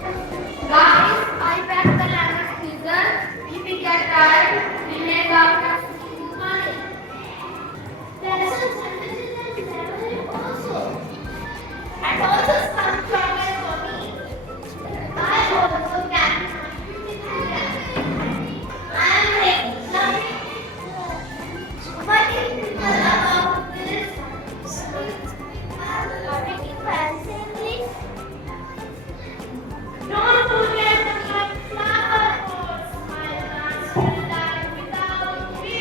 Guys, I packed the language teaser. If we get tired, we make our money. Lessons and learning also. And also some chocolate for me. I also can. I am ready. But if people about this, are making fancy. Don't forget the flower pots. My plants will die without me.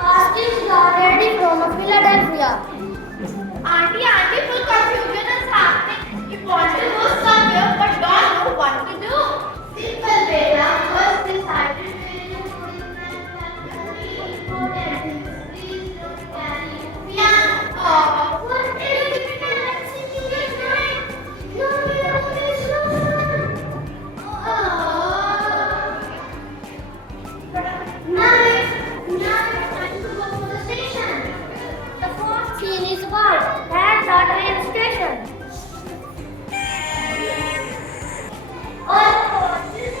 Costumes are ready from Philadelphia. Auntie, full confusion is happening. You want to go somewhere but don't know what to do. Simple, Beta. First decided where you put it. Please don't carry piano. Oh, what is it? Let's see you get right. No, it's not. Oh. Now it's time to go to the station. The fourth scene is about that's our train station. Oh, this is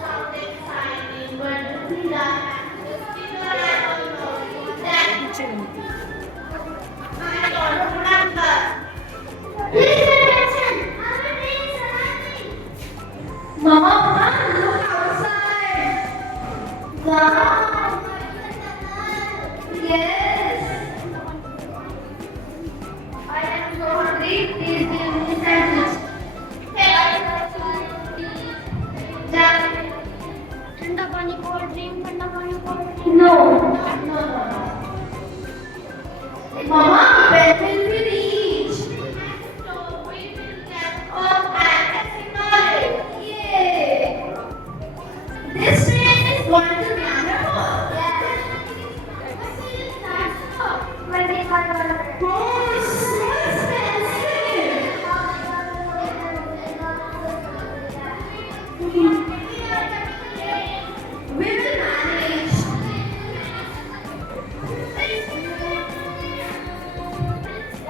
sound exciting, but the people I don't know that I don't remember. Please attention, our train is arriving. Mama, look outside. Wow. Yes. I am so hungry. Please give me sandwich. Hey, I like to eat. Thanda pani cold drink. No. Mama, when will we reach? So we will get off at Yamunanagar. Yay! This train is going to Yamunanagar. Yes. Oh, it's so expensive. We will manage.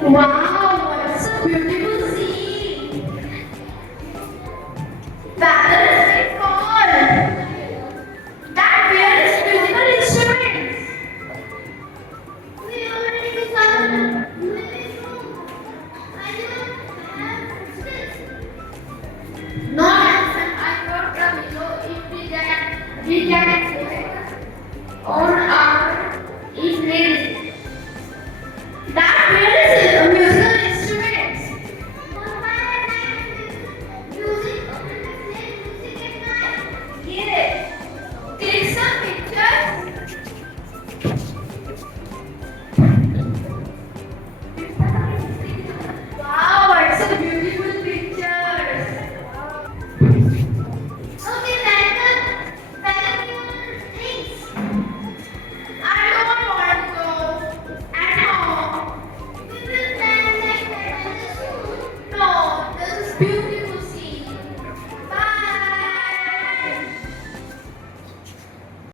Wow, what a beautiful scene. Whether is it called? That where is musical instruments. We already decided living room. I don't have this. No, I wrote the below if we get it. Oh,